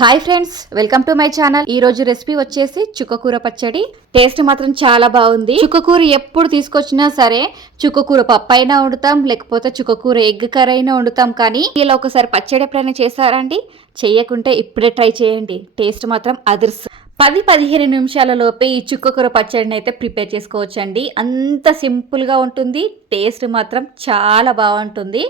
Hi friends, welcome to my channel. ఈ రోజు recipe వచ్చేసి చుక్కకూర పచ్చడి. టేస్ట్ మాత్రం చాలా బాగుంది. చుక్కకూర ఎప్పుడు తీసుకొచ్చినా సరే చుక్కకూర పప్పు అయినా వండుతాం, లేకపోతే చుక్కకూర ఎగ్ కర్రీ అయినా వండుతాం. కానీ ఇలా ఒకసారి పచ్చడి ఎప్పుడైనా చేశారండి? చేయకుంటే ఇప్పుడే ట్రై చేయండి. టేస్ట్ మాత్రం అదర్స్. 10-15 నిమిషాల లోపే ఈ చుక్కకూర పచ్చడిని అయితే ప్రిపేర్ చేసుకోవచ్చండి. అంత సింపుల్గా ఉంటుంది. టేస్ట్ మాత్రం చాలా బాగుంటుంది.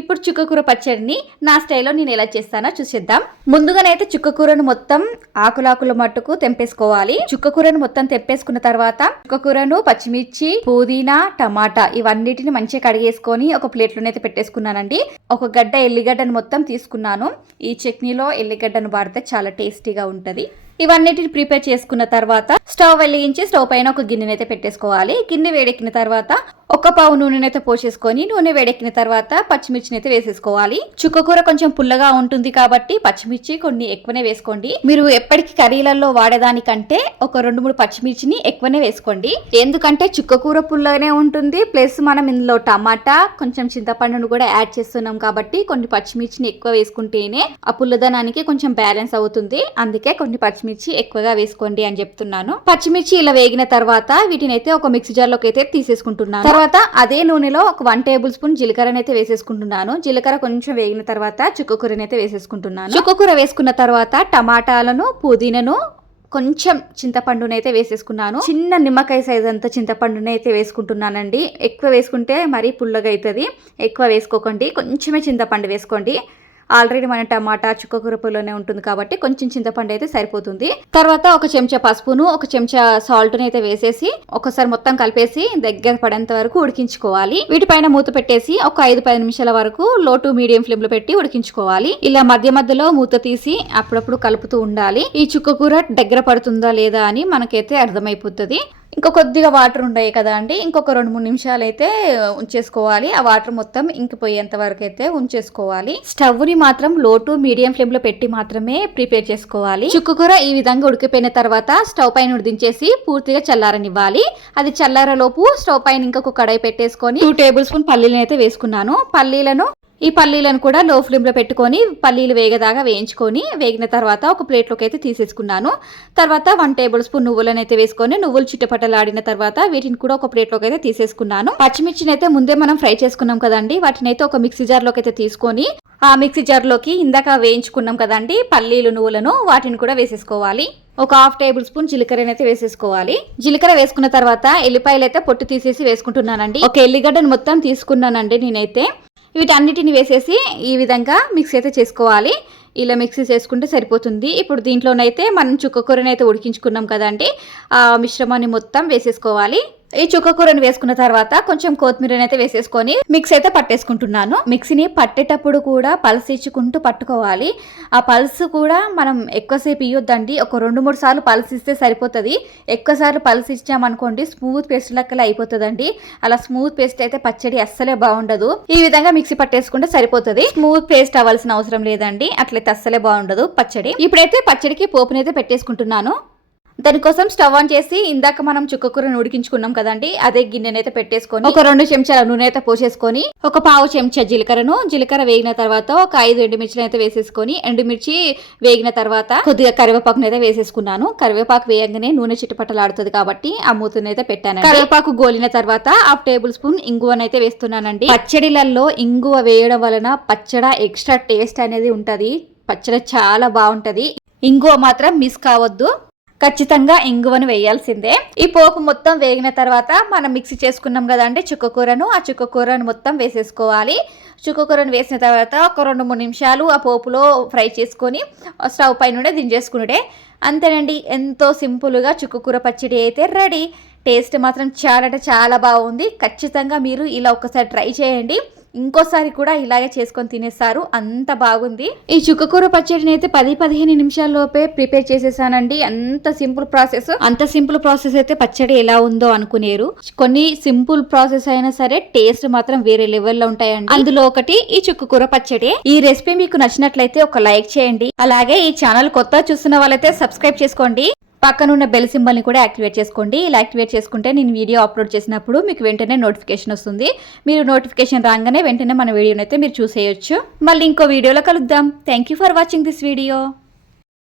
ఇప్పుడు చుక్కకూర పచ్చడిని నా స్టైల్లో నేను ఎలా చేస్తానో చూసేద్దాం. ముందుగానైతే చుక్కకూరను మొత్తం ఆకులాకుల మట్టుకు తెంపేసుకోవాలి. చుక్కకూరను మొత్తం తెంపేసుకున్న తర్వాత చుక్కకూరను, పచ్చిమిర్చి, పుదీనా, టమాటా ఇవన్నిటిని మంచిగా కడిగేసుకొని ఒక ప్లేట్లోనైతే పెట్టేసుకున్నానండి. ఒక గడ్డ ఎల్లిగడ్డను మొత్తం తీసుకున్నాను. ఈ చట్నీలో ఎల్లిగడ్డను వాడితే చాలా టేస్టీగా ఉంటుంది. ఇవన్నిటిని ప్రిపేర్ చేసుకున్న తర్వాత స్టవ్ వెలిగించి స్టవ్ పైన ఒక గిన్నెనైతే పెట్టేసుకోవాలి. గిన్నె వేడెక్కిన తర్వాత ఒక పావు నూనెనైతే పోసేసుకొని నూనె వేడెక్కిన తర్వాత పచ్చిమిర్చిని అయితే వేసేసుకోవాలి. చుక్కకూర కొంచెం పుల్లగా ఉంటుంది కాబట్టి పచ్చిమిర్చి కొన్ని ఎక్కువనే వేసుకోండి. మీరు ఎప్పటికీ కర్రీలలో వాడేదానికంటే ఒక 2-3 పచ్చిమిర్చిని ఎక్కువనే వేసుకోండి. ఎందుకంటే చుక్కకూర పుల్లగానే ఉంటుంది. ప్లస్ మనం ఇందులో టమాటా, కొంచెం చింతపండును కూడా యాడ్ చేస్తున్నాం కాబట్టి కొన్ని పచ్చిమిర్చిని ఎక్కువ వేసుకుంటేనే ఆ పుల్లదనానికి కొంచెం బ్యాలెన్స్ అవుతుంది. అందుకే కొన్ని పచ్చిమిర్చి ఎక్కువగా వేసుకోండి అని చెప్తున్నాను. పచ్చిమిర్చి ఇలా వేగిన తర్వాత వీటిని అయితే ఒక మిక్సీ జార్ లోకి అయితే తీసేసుకుంటున్నాను. తర్వాత అదే నూనెలో ఒక 1 టేబుల్ స్పూన్ జీలకర్రని అయితే వేసేసుకుంటున్నాను. జీలకర్ర కొంచెం వేగిన తర్వాత చుక్కకూరని అయితే వేసేసుకుంటున్నాను. చుక్కకూర వేసుకున్న తర్వాత టమాటాలను, పుదీనను, కొంచెం చింతపండునైతే వేసేసుకున్నాను. చిన్న నిమ్మకాయ సైజ్ అంతా చింతపండునైతే వేసుకుంటున్నానండి. ఎక్కువ వేసుకుంటే మరీ పుల్లగా అవుతుంది. ఎక్కువ వేసుకోకండి, కొంచెమే చింతపండు వేసుకోండి. ఆల్రెడీ మన టమాటా చుక్కకూర పుల్లనే ఉంటుంది కాబట్టి కొంచెం చింతపండు అయితే సరిపోతుంది. తర్వాత ఒక చెంచా పసుపును, ఒక చెంచా సాల్ట్ని అయితే వేసేసి ఒకసారి మొత్తం కలిపేసి దగ్గర పడేంత వరకు ఉడికించుకోవాలి. వీటిపైన మూత పెట్టేసి ఒక 5-10 నిమిషాల వరకు లో టు మీడియం ఫ్లేమ్ లో పెట్టి ఉడికించుకోవాలి. ఇలా మధ్య మధ్యలో మూత తీసి అప్పుడప్పుడు కలుపుతూ ఉండాలి. ఈ చుక్కకూర దగ్గర పడుతుందా లేదా అని మనకైతే అర్థమైపోతుంది. ఇంకో కొద్దిగా వాటర్ ఉన్నాయి కదా అండి, ఇంకొక 2-3 నిమిషాలు అయితే ఉంచేసుకోవాలి. ఆ వాటర్ మొత్తం ఇంకిపోయేంత వరకు అయితే ఉంచేసుకోవాలి. స్టవ్ ని మాత్రం లో టు మీడియం ఫ్లేమ్ లో పెట్టి మాత్రమే ప్రిపేర్ చేసుకోవాలి. చుక్కకూర ఈ విధంగా ఉడికిపోయిన తర్వాత స్టవ్ పైన దించేసి పూర్తిగా చల్లారనివ్వాలి. అది చల్లారలోపు స్టవ్ పైన ఇంకొక కడాయి పెట్టేసుకొని 2 టేబుల్ స్పూన్ పల్లీలను అయితే వేసుకున్నాను. ఈ పల్లీలను కూడా లో ఫ్లేమ్ లో పెట్టుకొని పల్లీలు వేగదాగా వేయించుకొని వేగిన తర్వాత ఒక ప్లేట్లోకి అయితే తీసేసుకున్నాను. తర్వాత 1 టేబుల్ స్పూన్ నువ్వులను అయితే వేసుకొని నువ్వులు చిట్టపట్టలాడిన తర్వాత వీటిని కూడా ఒక ప్లేట్లోకి అయితే తీసేసుకున్నాను. పచ్చిమిర్చిని అయితే ముందే మనం ఫ్రై చేసుకున్నాం కదండి, వాటిని అయితే ఒక మిక్సీ జార్ లోకి అయితే తీసుకొని ఆ మిక్సీ జార్ లోకి ఇందాక వేయించుకున్నాం కదండి పల్లీలు, నువ్వులను, వాటిని కూడా వేసేసుకోవాలి. ఒక 1/2 టేబుల్ స్పూన్ జీలకర్రని అయితే వేసేసుకోవాలి. జీలకర్ర వేసుకున్న తర్వాత ఎల్లిపాయలు అయితే పొట్టు తీసేసి వేసుకుంటున్నానండి. ఒక ఎల్లిగడ్డను మొత్తం తీసుకున్నానండి నేనైతే. వీటన్నిటిని వేసేసి ఈ విధంగా మిక్స్ అయితే చేసుకోవాలి. ఇలా మిక్సీ చేసుకుంటే సరిపోతుంది. ఇప్పుడు దీంట్లోనైతే మనం చుక్కకూరని అయితే ఉడికించుకున్నాం కదండి, ఆ మిశ్రమాన్ని మొత్తం వేసేసుకోవాలి. ఈ చుక్కకూరని వేసుకున్న తర్వాత కొంచెం కొత్తిమీరని అయితే వేసేసుకొని మిక్స్ అయితే పట్టేసుకుంటున్నాను. మిక్సీని పట్టేటప్పుడు కూడా పల్స్ ఇచ్చుకుంటూ పట్టుకోవాలి. ఆ పల్స్ కూడా మనం ఎక్కువసేపు ఇవ్వద్దండి. ఒక 2-3 సార్లు పల్స్ ఇస్తే సరిపోతుంది. ఎక్కువసార్లు పల్స్ ఇచ్చామనుకోండి స్మూత్ పేస్ట్ లెక్కలా అయిపోతుందండి. అలా స్మూత్ పేస్ట్ అయితే పచ్చడి అస్సలే బాగుండదు. ఈ విధంగా మిక్సీ పట్టేసుకుంటే సరిపోతుంది. స్మూత్ పేస్ట్ అవ్వాల్సిన అవసరం లేదండి, అట్లయితే అస్సలే బాగుండదు పచ్చడి. ఇప్పుడైతే పచ్చడికి పోపునైతే పెట్టేసుకుంటున్నాను. దానికోసం స్టవ్ ఆన్ చేసి ఇందాక మనం చుక్కకూరను ఉడికించుకున్నాం కదండి, అదే గిన్నెనైతే పెట్టేసుకొని ఒక 2 చెంచాల నూనె అయితే పోసేసుకొని ఒక పావు చెంచా జీలకర్ర వేగిన తర్వాత ఒక 5 ఎండుమిర్చిని అయితే వేసేసుకొని ఎండుమిర్చి వేగిన తర్వాత కొద్దిగా కరివేపాకుని అయితే వేసేసుకున్నాను. కరివేపాకు వేయగానే నూనె చిట్టుపట్టలాడుతుంది కాబట్టి ఆ మూతని అయితే పెట్టాను. కరివేపాకు గోలిన తర్వాత 1/2 టేబుల్ స్పూన్ ఇంగువనైతే వేస్తున్నానండి. పచ్చడిలలో ఇంగువ వేయడం వలన పచ్చడి ఎక్స్ట్రా టేస్ట్ అనేది ఉంటది. పచ్చడి చాలా బాగుంటది. ఇంగువ మాత్రం మిస్ కావద్దు, ఖచ్చితంగా ఇంగువను వేయాల్సిందే. ఈ పోపు మొత్తం వేగిన తర్వాత మనం మిక్సీ చేసుకున్నాం కదండి చుక్కకూరను, ఆ చుక్కకూరను మొత్తం వేసేసుకోవాలి. చుక్కకూరను వేసిన తర్వాత ఒక 2-3 నిమిషాలు ఆ పోపులో ఫ్రై చేసుకొని స్టవ్ పైన దించేసుకునే. అంతేనండి, ఎంతో సింపుల్గా చుక్కకూర పచ్చడి అయితే రెడీ. టేస్ట్ మాత్రం చాలా బాగుంది. ఖచ్చితంగా మీరు ఇలా ఒకసారి ట్రై చేయండి. ఇంకోసారి కూడా ఇలాగే చేసుకొని తినేస్తారు, అంత బాగుంది. ఈ చుక్కకూర పచ్చడిని అయితే 10-15 నిమిషాల లోపే ప్రిపేర్ చేసేసానండి. అంత సింపుల్ ప్రాసెస్ అయితే పచ్చడి ఎలా ఉందో అనుకునేరు. కొన్ని సింపుల్ ప్రాసెస్ అయినా సరే టేస్ట్ మాత్రం వేరే లెవెల్లో ఉంటాయండి. అందులో ఒకటి ఈ చుక్కకూర పచ్చడి. ఈ రెసిపీ మీకు నచ్చినట్లయితే ఒక లైక్ చేయండి. అలాగే ఈ ఛానల్ కొత్త చూస్తున్న వాళ్ళైతే సబ్స్క్రైబ్ చేసుకోండి. పక్కనున్న బెల్ సింబల్ని కూడా యాక్టివేట్ చేసుకోండి. ఇలా యాక్టివేట్ చేసుకుంటే నేను వీడియో అప్లోడ్ చేసినప్పుడు మీకు వెంటనే నోటిఫికేషన్ వస్తుంది. మీరు నోటిఫికేషన్ రాగానే వెంటనే మన వీడియోని అయితే మీరు చూసేయొచ్చు. మళ్ళీ ఇంకో వీడియోలో కలుద్దాం. Thank you for watching this video.